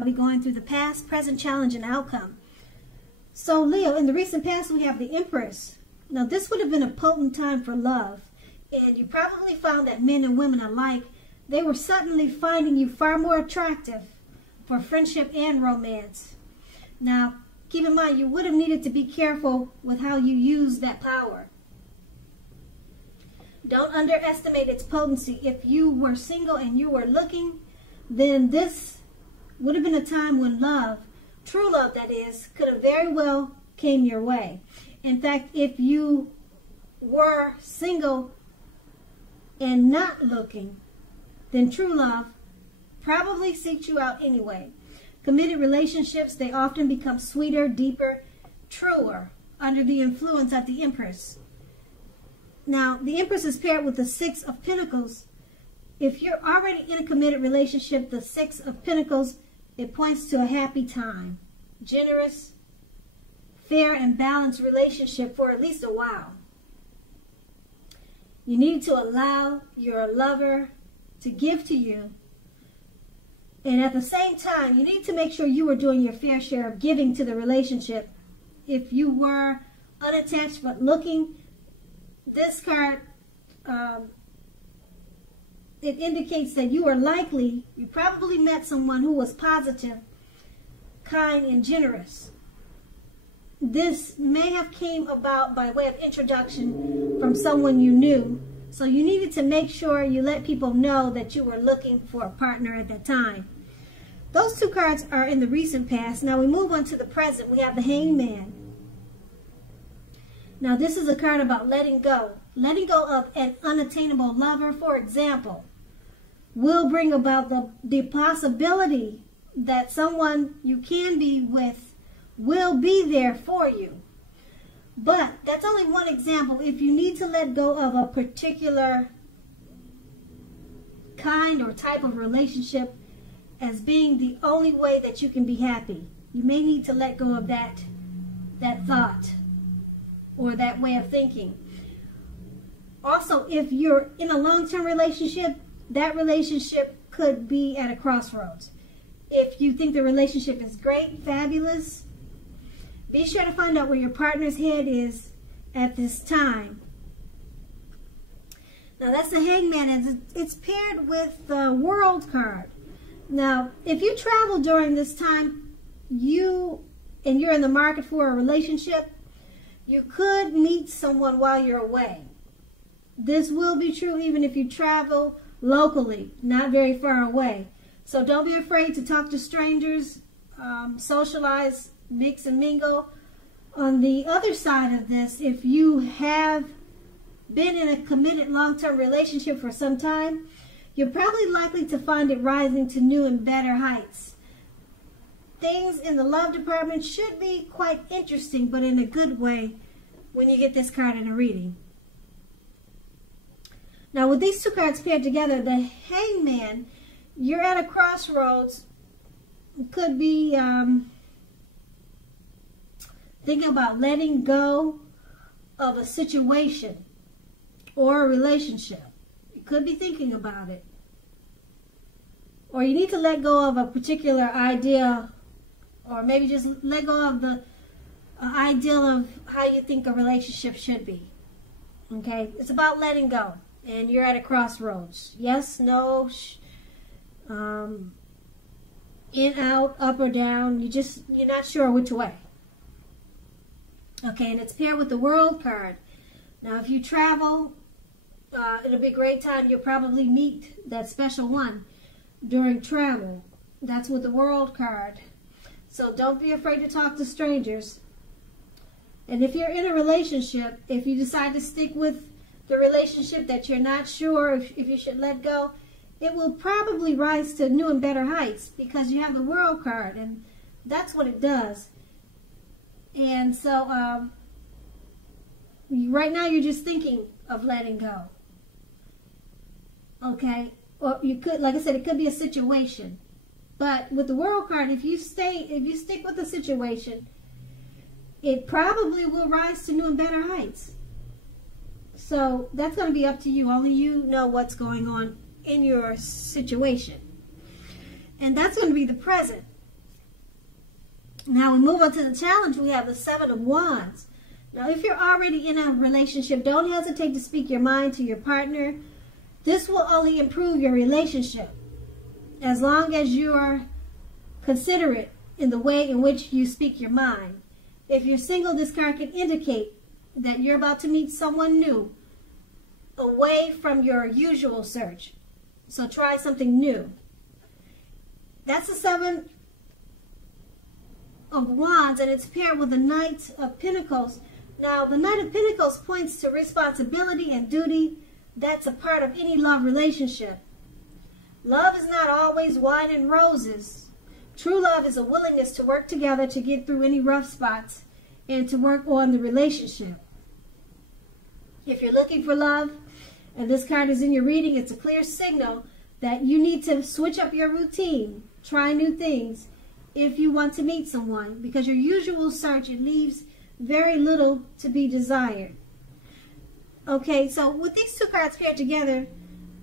I'll be going through the past, present, challenge, and outcome. So Leo, in the recent past, we have the Empress. Now this would have been a potent time for love. And you probably found that men and women alike, they were suddenly finding you far more attractive for friendship and romance. Now, keep in mind, you would have needed to be careful with how you use that power. Don't underestimate its potency. If you were single and you were looking, then this would have been a time when love, true love that is, could have very well came your way. In fact, if you were single and not looking, then true love probably seeks you out anyway. Committed relationships, they often become sweeter, deeper, truer under the influence of the Empress. Now, the Empress is paired with the Six of Pentacles. If you're already in a committed relationship, the Six of Pentacles, it points to a happy time, generous, fair, and balanced relationship for at least a while. You need to allow your lover to give to you. And at the same time, you need to make sure you are doing your fair share of giving to the relationship. If you were unattached but looking, this card, it indicates that you probably met someone who was positive, kind, and generous. This may have came about by way of introduction from someone you knew. So you needed to make sure you let people know that you were looking for a partner at that time. Those two cards are in the recent past. Now we move on to the present. We have the Hangman. Now this is a card about letting go. Letting go of an unattainable lover, for example, will bring about the possibility that someone you can be with will be there for you. But that's only one example. If you need to let go of a particular kind or type of relationship as being the only way that you can be happy, you may need to let go of that thought or that way of thinking. Also, if you're in a long-term relationship, that relationship could be at a crossroads. If you think the relationship is great, fabulous, be sure to find out where your partner's head is at this time. Now that's the Hangman, and it's paired with the World card. Now, if you travel during this time, you're in the market for a relationship, you could meet someone while you're away. This will be true even if you travel locally, not very far away. So don't be afraid to talk to strangers, socialize, mix and mingle. On the other side of this, if you have been in a committed long-term relationship for some time, you're probably likely to find it rising to new and better heights. Things in the love department should be quite interesting, but in a good way when you get this card in a reading. Now with these two cards paired together, the Hangman, you're at a crossroads. It could be thinking about letting go of a situation or a relationship. You could be thinking about it. Or you need to let go of a particular idea, or maybe just let go of the ideal of how you think a relationship should be. Okay? It's about letting go. And you're at a crossroads. Yes, no, in, out, up or down. You're not sure which way. Okay, and it's paired with the World card. Now, if you travel, it'll be a great time. You'll probably meet that special one during travel. That's with the World card. So don't be afraid to talk to strangers. And if you're in a relationship, if you decide to stick with the relationship that you're not sure if you should let go, it will probably rise to new and better heights because you have the World card, and that's what it does. And so right now you're just thinking of letting go. Okay? Or you could, like I said, it could be a situation. But with the World card, if you stick with the situation, it probably will rise to new and better heights. So that's going to be up to you. Only you know what's going on in your situation. And that's going to be the present. Now we move on to the challenge. We have the Seven of Wands. Now, if you're already in a relationship, don't hesitate to speak your mind to your partner. This will only improve your relationship as long as you are considerate in the way in which you speak your mind. If you're single, this card can indicate that you're about to meet someone new, away from your usual search. So try something new. That's the Seven of Wands, and it's paired with the Knight of Pentacles. Now, the Knight of Pentacles points to responsibility and duty. That's a part of any love relationship. Love is not always wine and roses. True love is a willingness to work together to get through any rough spots and to work on the relationship. If you're looking for love, and this card is in your reading, it's a clear signal that you need to switch up your routine, try new things if you want to meet someone, because your usual search, it leaves very little to be desired. Okay, so with these two cards paired together,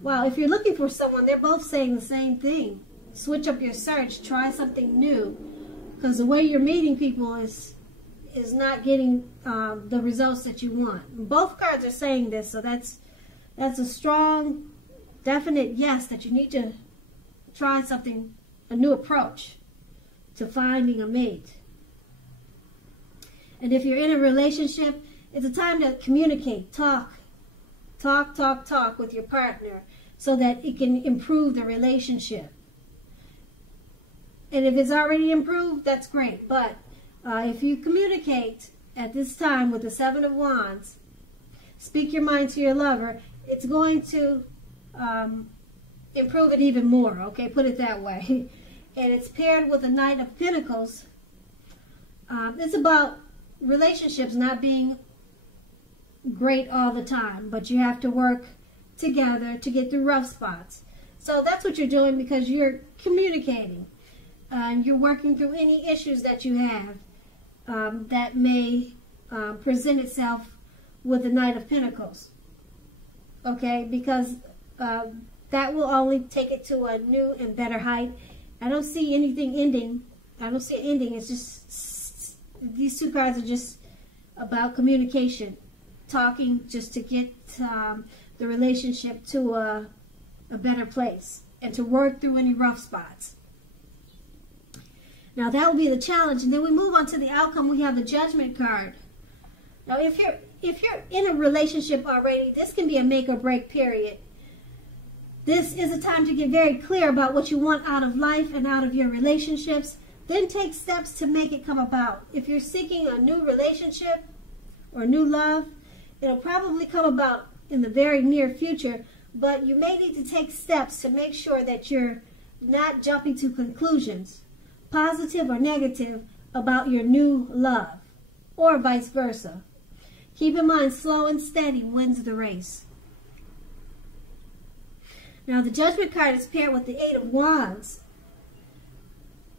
well, if you're looking for someone, they're both saying the same thing. Switch up your search, try something new, because the way you're meeting people is not getting the results that you want. Both cards are saying this, so that's a strong, definite yes that you need to try something, a new approach to finding a mate. And if you're in a relationship, it's a time to communicate, talk with your partner so that it can improve the relationship. And if it's already improved, that's great. But if you communicate at this time with the Seven of Wands, speak your mind to your lover, it's going to improve it even more, okay? Put it that way. And it's paired with a Knight of Pentacles. It's about relationships not being great all the time, but you have to work together to get through rough spots. So that's what you're doing, because you're communicating. You're working through any issues that you have that may present itself with the Knight of Pentacles. Okay, because that will only take it to a new and better height. I don't see anything ending. I don't see it ending. It's just, these two cards are just about communication, talking just to get the relationship to a better place and to work through any rough spots. Now that will be the challenge, and then we move on to the outcome. We have the Judgment card. Now if you're in a relationship already, this can be a make or break period. This is a time to get very clear about what you want out of life and out of your relationships. Then take steps to make it come about. If you're seeking a new relationship or new love, it'll probably come about in the very near future, but you may need to take steps to make sure that you're not jumping to conclusions, positive or negative, about your new love, or vice versa. Keep in mind, slow and steady wins the race. Now, the Judgment card is paired with the Eight of Wands.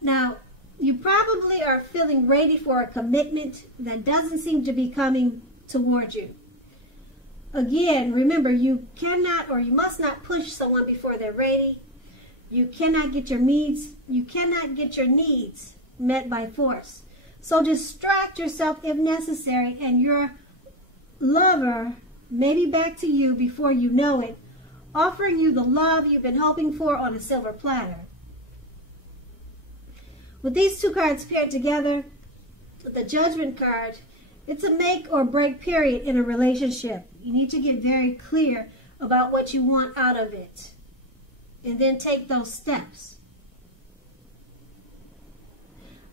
Now, you probably are feeling ready for a commitment that doesn't seem to be coming toward you. Again, remember, you cannot or you must not push someone before they're ready. You cannot get your needs met by force. So distract yourself if necessary, and your lover may be back to you before you know it, offering you the love you've been hoping for on a silver platter. With these two cards paired together, with the Judgment card, it's a make or break period in a relationship. You need to get very clear about what you want out of it, and then take those steps.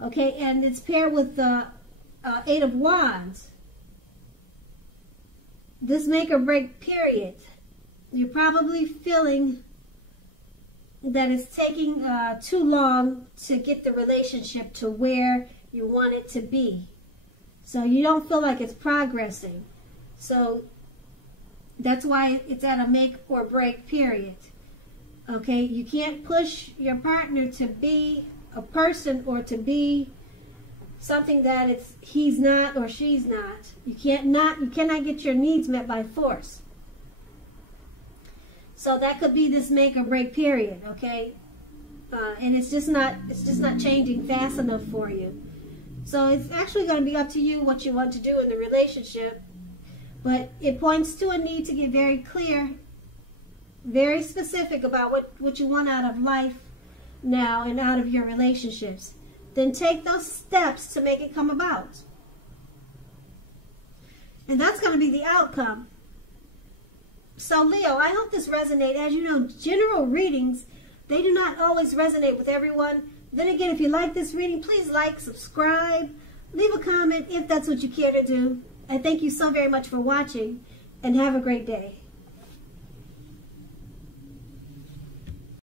Okay, and it's paired with the Eight of Wands. This make or break period, you're probably feeling that it's taking too long to get the relationship to where you want it to be. So you don't feel like it's progressing. So that's why it's at a make or break period. Okay, you can't push your partner to be a person or to be something that he's not or she's not. You cannot get your needs met by force. So that could be this make or break period, okay? And it's just not changing fast enough for you. So it's actually going to be up to you what you want to do in the relationship. But it points to a need to get very clear, very specific about what you want out of life now and out of your relationships. Then take those steps to make it come about. And that's going to be the outcome. So Leo, I hope this resonates. As you know, general readings, they do not always resonate with everyone. Then again, if you like this reading, please like, subscribe, leave a comment if that's what you care to do. I thank you so very much for watching, and have a great day.